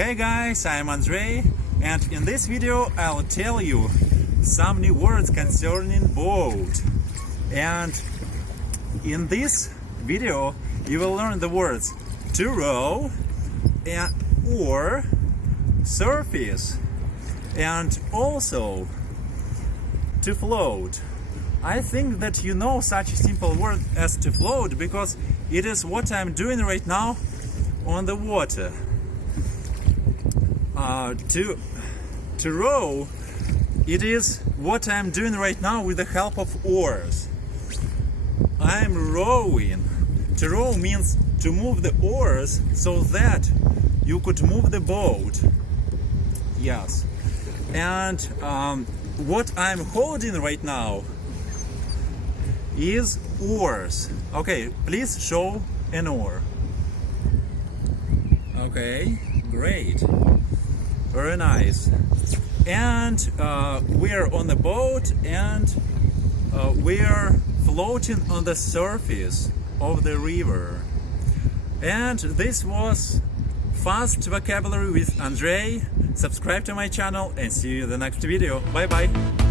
Hey guys, I'm Andrei, and in this video I'll tell you some new words concerning boat. And in this video you will learn the words to row or surface, and also to float. I think that you know such a simple word as to float because it is what I'm doing right now on the water. To row, it is what I'm doing right now with the help of oars. I'm rowing. To row means to move the oars so that you could move the boat. Yes. And what I'm holding right now is oars. Okay, please show an oar. Okay, great. Very nice. And we're on the boat, and we're floating on the surface of the river. And this was Fast Vocabulary with Andrei. Subscribe to my channel and see you in the next video. Bye bye.